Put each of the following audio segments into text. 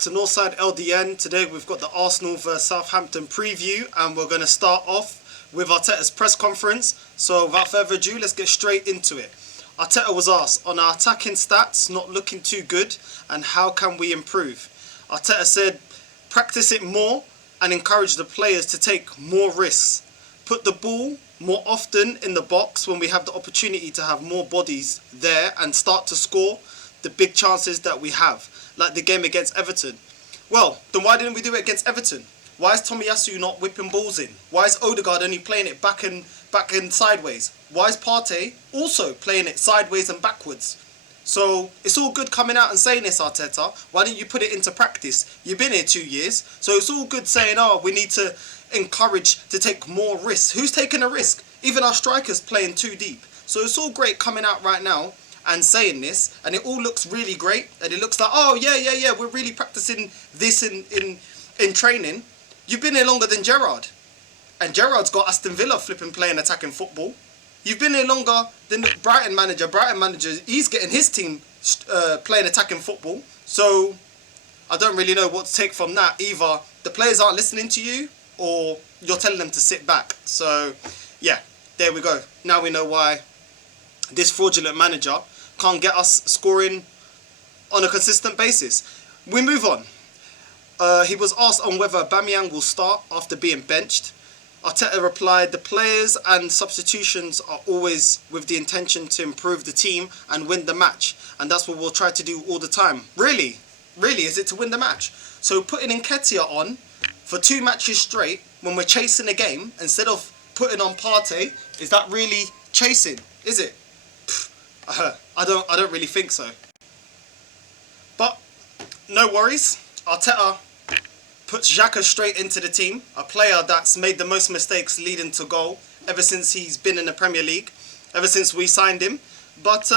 to Northside LDN. Today we've got the Arsenal vs Southampton preview, and we're going to start off with Arteta's press conference. So without further ado, let's get straight into it. Arteta was asked, on our attacking stats not looking too good, and how can we improve? Arteta said, practice it more and encourage the players to take more risks. Put the ball more often in the box when we have the opportunity to have more bodies there and start to score the big chances that we have, like the game against Everton. Well, then why didn't we do it against Everton? Why is Tomiyasu not whipping balls in? Why is Odegaard only playing it back and sideways? Why is Partey also playing it sideways and backwards? So it's all good coming out and saying this, Arteta. Why didn't you put it into practice? You've been here 2 years, so it's all good saying, oh, we need to encourage to take more risks. Who's taking a risk? Even our strikers playing too deep. So it's all great coming out right now and saying this, and it all looks really great, and it looks like, oh yeah, we're really practicing this in training. You've been here longer than Gerrard, and Gerrard's got Aston Villa flipping playing attacking football. You've been here longer than the Brighton manager. He's getting his team playing attacking football. So I don't really know what to take from that. Either the players aren't listening to you, or you're telling them to sit back. So yeah, there we go. Now we know why this fraudulent manager can't get us scoring on a consistent basis. We move on. He was asked on whether Aubameyang will start after being benched. Arteta replied, the players and substitutions are always with the intention to improve the team and win the match. And that's what we'll try to do all the time. Really? Really? Is it to win the match? So putting Nketiah on for 2 matches straight when we're chasing a game instead of putting on Partey, is that really chasing? Is it? I don't really think so. But no worries. Arteta puts Xhaka straight into the team, a player that's made the most mistakes leading to goal ever since he's been in the Premier League, ever since we signed him. But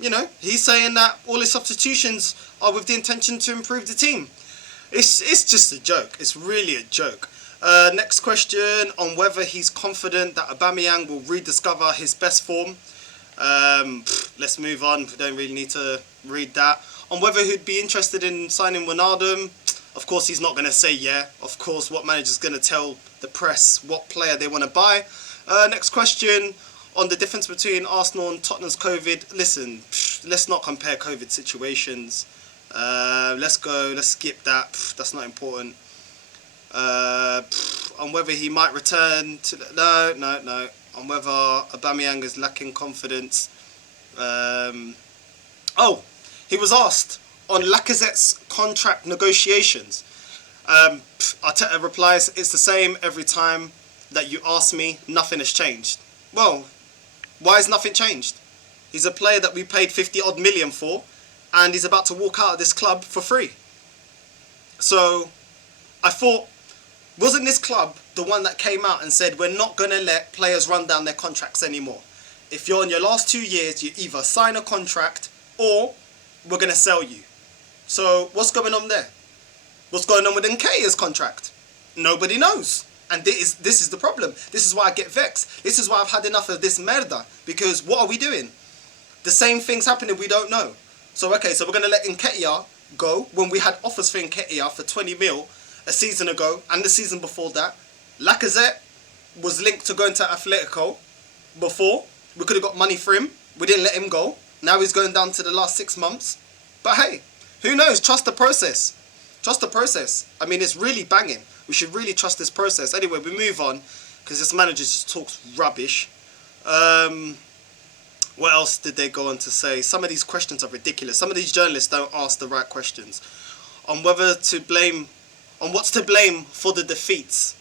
you know, he's saying that all his substitutions are with the intention to improve the team. It's just a joke. It's really a joke. Next question on whether he's confident that Aubameyang will rediscover his best form. Let's move on. We don't really need to read that. On whether he'd be interested in signing Wijnaldum, of course he's not going to say yeah. Of course, what manager's going to tell the press what player they want to buy? Next question on the difference between Arsenal and Tottenham's COVID. Listen, let's not compare COVID situations. Let's skip that. That's not important. On whether he might return to no. On whether Aubameyang is lacking confidence. He was asked on Lacazette's contract negotiations. Arteta replies, it's the same every time that you ask me, nothing has changed. Well, why has nothing changed? He's a player that we paid 50 odd million for, and he's about to walk out of this club for free. So I thought, wasn't this club the one that came out and said we're not going to let players run down their contracts anymore? If you're in your last 2 years, you either sign a contract or we're going to sell you. So what's going on there? What's going on with Nketiah's contract? Nobody knows. And this is the problem. This is why I get vexed. This is why I've had enough of this merda. Because what are we doing? The same thing's happening, we don't know. So okay, so we're going to let Nketiah go when we had offers for Nketiah for 20 mil a season ago and the season before that. Lacazette was linked to going to Atletico before. We could have got money for him. We didn't let him go. Now he's going down to the last 6 months. But hey, who knows? Trust the process. Trust the process. I mean, it's really banging. We should really trust this process. Anyway, we move on because this manager just talks rubbish. What else did they go on to say? Some of these questions are ridiculous. Some of these journalists don't ask the right questions. On whether to blame, on what's to blame for the defeats.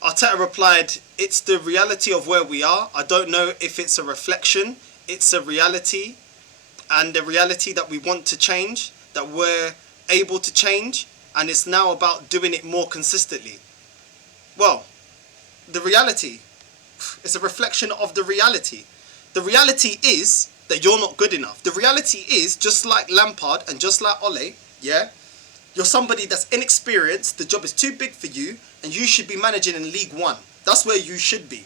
Arteta replied, it's the reality of where we are. I don't know if it's a reflection. It's a reality. And the reality that we want to change, that we're able to change. And it's now about doing it more consistently. Well, the reality is a reflection of the reality. The reality is that you're not good enough. The reality is, just like Lampard and just like Ole, yeah, you're somebody that's inexperienced, the job is too big for you, and you should be managing in League One. That's where you should be.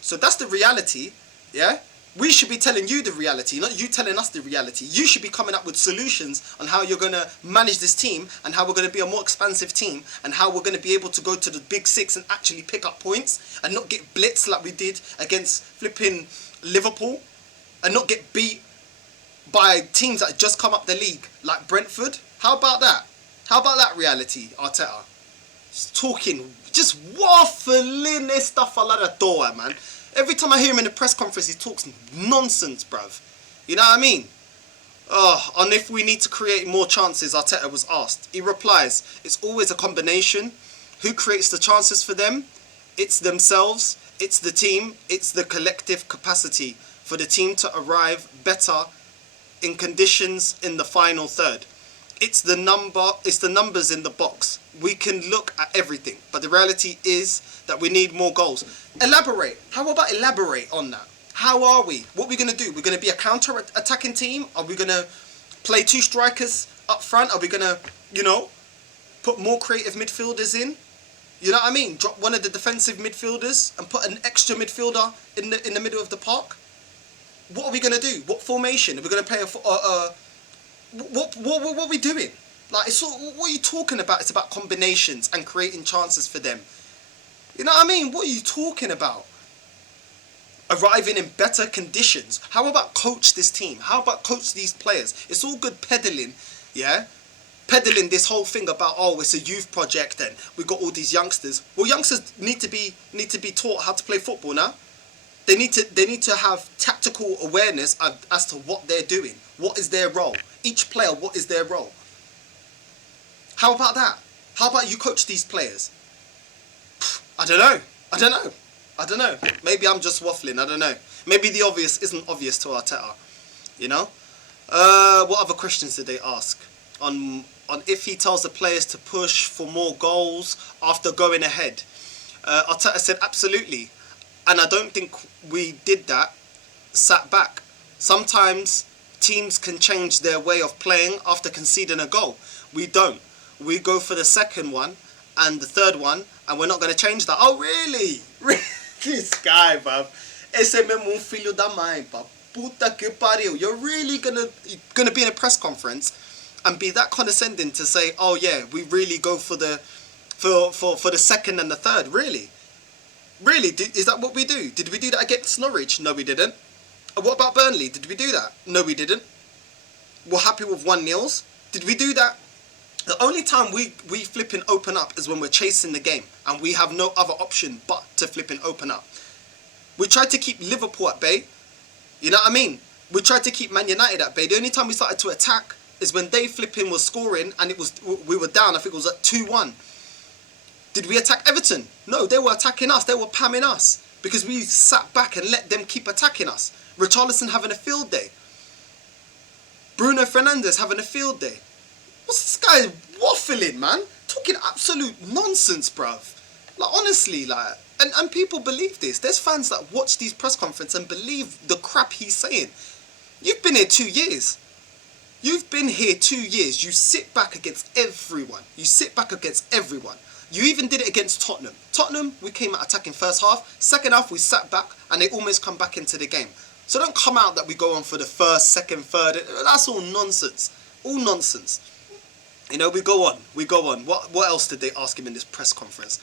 So that's the reality, yeah? We should be telling you the reality, not you telling us the reality. You should be coming up with solutions on how you're going to manage this team and how we're going to be a more expansive team and how we're going to be able to go to the big six and actually pick up points and not get blitzed like we did against flipping Liverpool and not get beat by teams that just come up the league like Brentford. How about that? How about that reality, Arteta? Just talking, just waffling this stuff a lot of door, man. Every time I hear him in the press conference, he talks nonsense, bruv. You know what I mean? And if we need to create more chances, Arteta was asked. He replies, it's always a combination. Who creates the chances for them? It's themselves, it's the team, it's the collective capacity for the team to arrive better in conditions in the final third. It's the numbers in the box. We can look at everything, but the reality is that we need more goals. Elaborate. How about elaborate on that? How are we? What are we going to do? We're going to be a counter-attacking team? Are we going to play two strikers up front? Are we going to, put more creative midfielders in? You know what I mean? Drop one of the defensive midfielders and put an extra midfielder in the middle of the park? What are we going to do? What formation? Are we going to play what are we doing? Like, what are you talking about? It's about combinations and creating chances for them. You know what I mean? What are you talking about? Arriving in better conditions. How about coach this team? How about coach these players? It's all good peddling, yeah? Peddling this whole thing about, it's a youth project and we got all these youngsters. Well, youngsters need to be taught how to play football now. They need to have tactical awareness as to what they're doing. What is their role? Each player, what is their role? How about that? How about you coach these players? I don't know. Maybe I'm just waffling. I don't know. Maybe the obvious isn't obvious to Arteta. What other questions did they ask? On if he tells the players to push for more goals after going ahead. Arteta said absolutely. And I don't think we did that, sat back. Sometimes teams can change their way of playing after conceding a goal. We don't. We go for the second one and the third one, and we're not going to change that. Oh, really? This guy, bruv. Esse é mesmo filho da mãe, bruv. Puta que pariu. You're really gonna be in a press conference and be that condescending to say, oh yeah, we really go for the second and the third. Really? Really? Is that what we do? Did we do that against Norwich? No, we didn't. What about Burnley? Did we do that? No, we didn't. We're happy with 1-0s. Did we do that? The only time we flipping open up is when we're chasing the game and we have no other option but to flipping open up. We tried to keep Liverpool at bay. You know what I mean? We tried to keep Man United at bay. The only time we started to attack is when they flipping was scoring and we were down. I think it was at 2-1. Did we attack Everton? No, they were attacking us. They were pamming us because we sat back and let them keep attacking us. Richarlison having a field day. Bruno Fernandes having a field day. What's this guy waffling, man? Talking absolute nonsense, bruv. Like, honestly, like, and people believe this. There's fans that watch these press conferences and believe the crap he's saying. You've been here 2 years. You've been here 2 years. You sit back against everyone. You even did it against Tottenham. Tottenham, we came out attacking first half. Second half, we sat back and they almost come back into the game. So don't come out that we go on for the first, second, third. That's all nonsense. All nonsense. We go on. What else did they ask him in this press conference?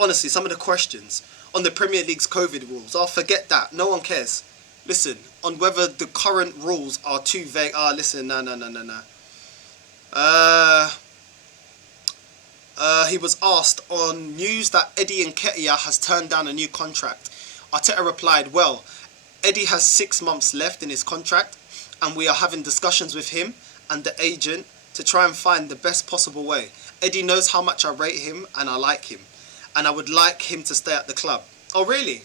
Honestly, some of the questions on the Premier League's COVID rules. Forget that. No one cares. Listen, on whether the current rules are too vague. Listen, no. He was asked on news that Eddie Nketiah has turned down a new contract. Arteta replied, well, Eddie has 6 months left in his contract and we are having discussions with him and the agent to try and find the best possible way. Eddie knows how much I rate him and I like him. And I would like him to stay at the club. Oh, really?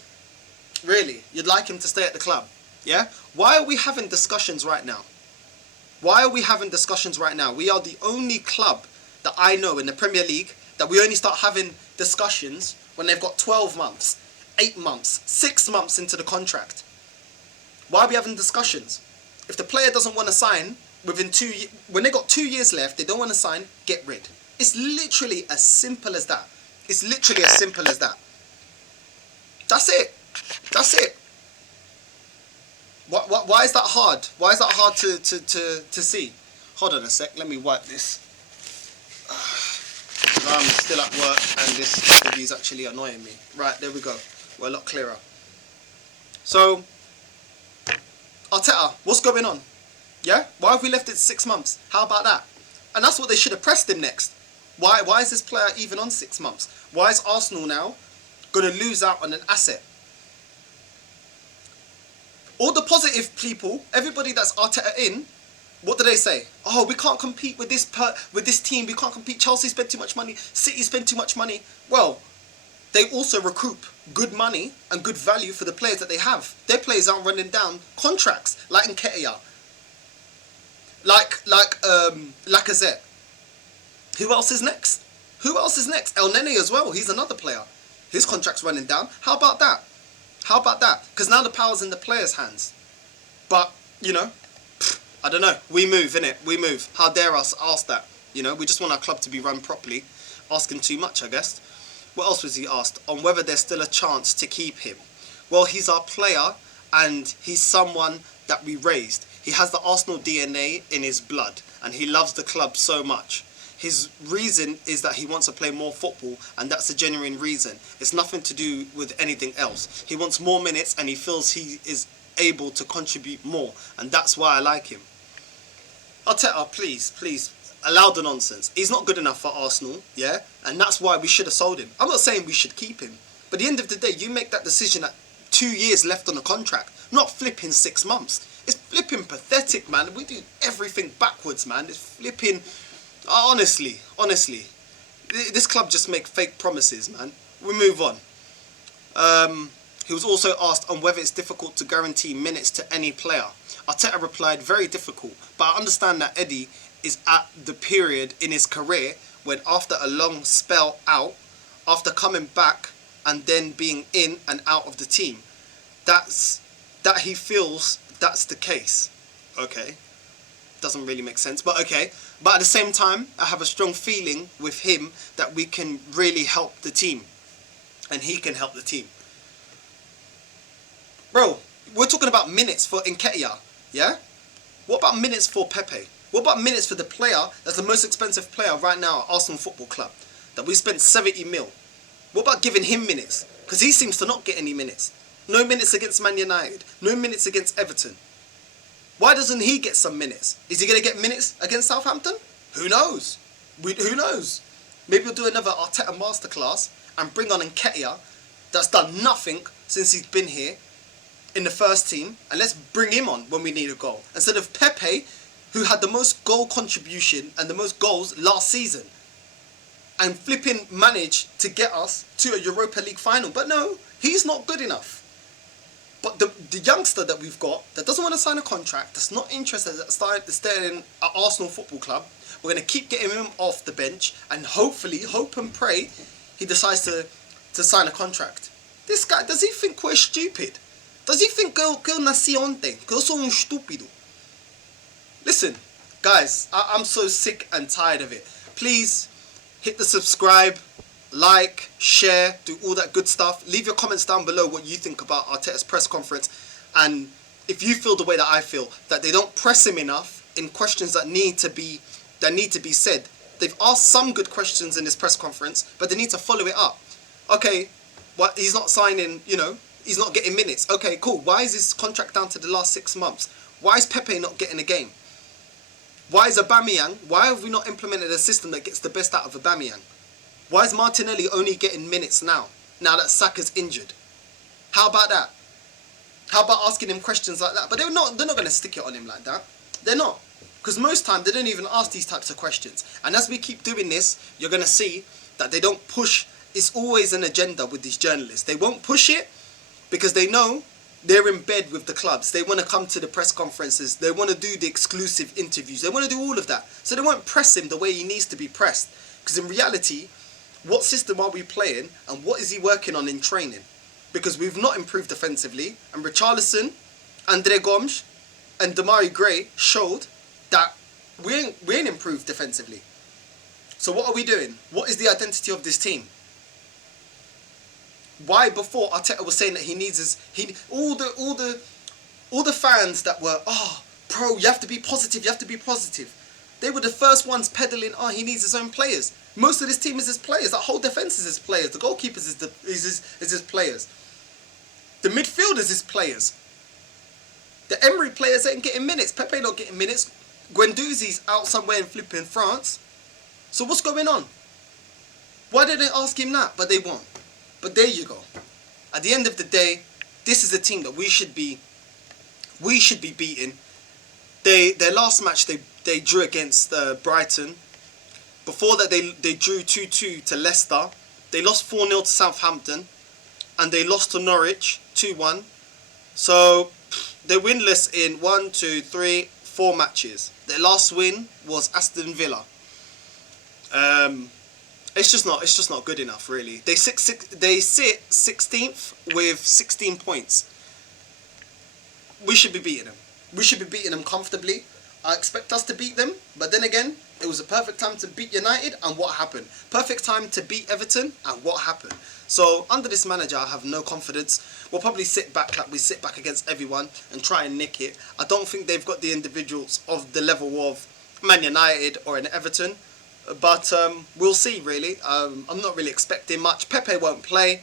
Really? You'd like him to stay at the club? Yeah? Why are we having discussions right now? We are the only club that I know in the Premier League that we only start having discussions when they've got 12 months, 8 months, 6 months into the contract. Why are we having discussions? If the player doesn't want to sign within when they got 2 years left, they don't want to sign, get rid. It's literally as simple as that. That's it. Why is that hard? Why is that hard to see? Hold on a sec. Let me wipe this. I'm still at work and this interview is actually annoying me. Right, there we go. We're a lot clearer. So, Arteta, what's going on? Yeah? Why have we left it 6 months? How about that? And that's what they should have pressed him next. Why is this player even on 6 months? Why is Arsenal now going to lose out on an asset? All the positive people, everybody that's Arteta in, what do they say? Oh, we can't compete with this team. We can't compete. Chelsea spent too much money. City spent too much money. Well, they also recoup good money and good value for the players that they have. Their players aren't running down contracts like Nketiah, like Lacazette. Who else is next? Who else is next? El Nene as well. He's another player. His contract's running down. How about that? How about that? Because now the power's in the players' hands. But, you know, I don't know. We move, innit? We move. How dare us ask that? You know, we just want our club to be run properly. Asking too much, I guess. What else was he asked? On whether there's still a chance to keep him. Well, he's our player and he's someone that we raised. He has the Arsenal DNA in his blood and he loves the club so much. His reason is that he wants to play more football and that's a genuine reason. It's nothing to do with anything else. He wants more minutes and he feels he is able to contribute more and that's why I like him. Arteta, please, allow the nonsense. He's not good enough for Arsenal, yeah? And that's why we should have sold him. I'm not saying we should keep him. But at the end of the day, you make that decision at 2 years left on the contract, not flipping 6 months. It's flipping pathetic, man. We do everything backwards, man. It's flipping... Honestly, this club just make fake promises, man. We move on. He was also asked on whether it's difficult to guarantee minutes to any player. Arteta replied, very difficult, but I understand that Eddie is at the period in his career when after a long spell out, after coming back and then being in and out of the team, that he feels that's the case. Okay. Doesn't really make sense, but okay. But at the same time, I have a strong feeling with him that we can really help the team. And he can help the team. Bro, we're talking about minutes for Nketiah, yeah? What about minutes for Pepe? What about minutes for the player that's the most expensive player right now at Arsenal Football Club? That we spent 70 mil. What about giving him minutes? Because he seems to not get any minutes. No minutes against Man United. No minutes against Everton. Why doesn't he get some minutes? Is he going to get minutes against Southampton? Who knows? Who knows? Maybe we'll do another Arteta masterclass and bring on Nketiah that's done nothing since he's been here in the first team. And let's bring him on when we need a goal. Instead of Pepe, who had the most goal contribution and the most goals last season. And flipping managed to get us to a Europa League final. But no, he's not good enough. But the youngster that we've got that doesn't want to sign a contract, that's not interested in staying at Arsenal Football Club, we're going to keep getting him off the bench and hopefully, hope and pray, he decides to sign a contract. This guy, does he think we're stupid? Does he think que eu nasci ontem? Que eu sou estúpido? Listen, guys, I'm so sick and tired of it. Please hit the subscribe, like, share, do all that good stuff. Leave your comments down below what you think about Arteta's press conference. And if you feel the way that I feel, that they don't press him enough in questions that need to be said. They've asked some good questions in this press conference, but they need to follow it up. Okay, what, he's not signing, you know, he's not getting minutes. Okay, cool. Why is his contract down to the last 6 months? Why is Pepe not getting a game? Why is Aubameyang? Why have we not implemented a system that gets the best out of Aubameyang? Why is Martinelli only getting minutes now that Saka's injured? How about that? How about asking him questions like that? But they're not going to stick it on him like that. They're not. Because most time they don't even ask these types of questions. And as we keep doing this, you're going to see that they don't push. It's always an agenda with these journalists. They won't push it because they know they're in bed with the clubs. They want to come to the press conferences. They want to do the exclusive interviews. They want to do all of that. So they won't press him the way he needs to be pressed. Because in reality, what system are we playing and what is he working on in training? Because we've not improved defensively. And Richarlison, Andre Gomes and Damari Gray showed that we ain't improved defensively. So what are we doing? What is the identity of this team? Why before Arteta was saying that he needs all the All the fans that were, oh, bro, you have to be positive, you have to be positive. They were the first ones peddling, oh, he needs his own players. Most of this team is his players. That whole defence is his players. The goalkeepers is his players. The midfielders is his players. The Emery players ain't getting minutes. Pepe not getting minutes. Guendouzi's out somewhere in flipping France. So what's going on? Why didn't they ask him that? But they won't. But there you go. At the end of the day, this is a team that we should be beating. Their last match they drew against Brighton. Before that they drew 2-2 to Leicester. They lost 4-0 to Southampton. And they lost to Norwich 2-1. So they're winless in 4 matches. Their last win was Aston Villa. It's just not good enough, really. They sit 16th with 16 points. We should be beating them. We should be beating them comfortably. I expect us to beat them, but then again, it was a perfect time to beat United, and what happened? Perfect time to beat Everton, and what happened? So, under this manager, I have no confidence. We'll probably sit back like we sit back against everyone and try and nick it. I don't think they've got the individuals of the level of Man United or an Everton, but we'll see, really. I'm not really expecting much. Pepe won't play.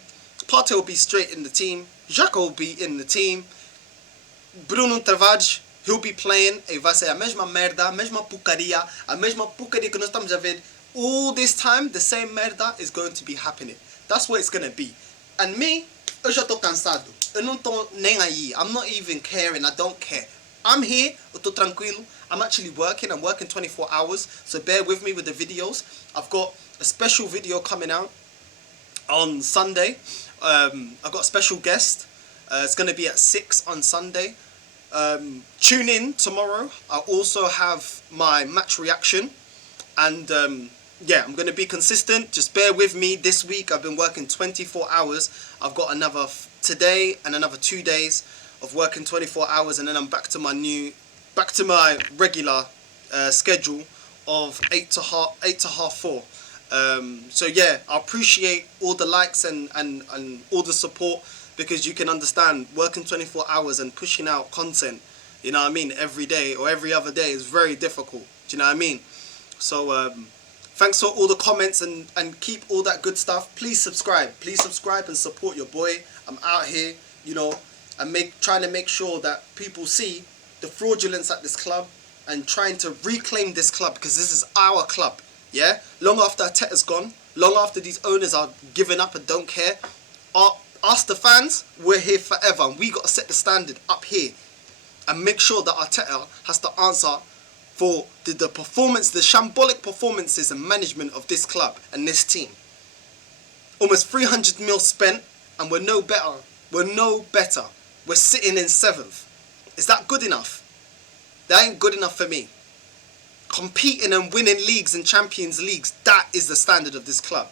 Partey will be straight in the team. Xhaka will be in the team. Bruno Tavares, he'll be playing, e vai ser a mesma merda, a mesma porcaria que nós estamos a ver. All this time, the same merda is going to be happening. That's what it's going to be. And me, eu já estou cansado. Eu não estou nem aí. I'm not even caring. I don't care. I'm here. Eu estou tranquilo. I'm actually working. I'm working 24 hours. So bear with me with the videos. I've got a special video coming out on Sunday. I've got a special guest. It's going to be at 6 on Sunday. Tune in tomorrow. I'll also have my match reaction, and yeah, I'm going to be consistent. Just bear with me. This week I've been working 24 hours. I've got another today and another 2 days of working 24 hours, and then I'm back to my regular schedule of 8 to half 4. So yeah, I appreciate all the likes and all the support, because you can understand working 24 hours and pushing out content, you know what I mean, every day or every other day is very difficult. Do you know what I mean? So thanks for all the comments and keep all that good stuff. Please subscribe and support your boy. I'm out here, you know, and trying to make sure that people see the fraudulence at this club and trying to reclaim this club, because this is our club. Yeah, long after Arteta's gone, long after these owners are giving up and don't care, us the fans, we're here forever, and we got to set the standard up here and make sure that Arteta has to answer for the performance, the shambolic performances and management of this club and this team. Almost 300 mil spent, and we're no better. We're no better. We're sitting in 7th. Is that good enough? That ain't good enough for me. Competing and winning leagues and Champions Leagues, that is the standard of this club.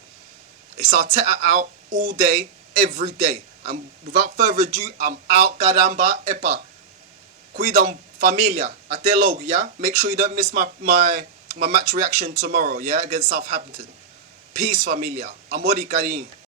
It's Arteta out all day, every day. And without further ado, I'm out, caramba, epa. Cuidam familia. Até logo, yeah? Make sure you don't miss my match reaction tomorrow, yeah? Against Southampton. Peace, familia. Amor y cariño.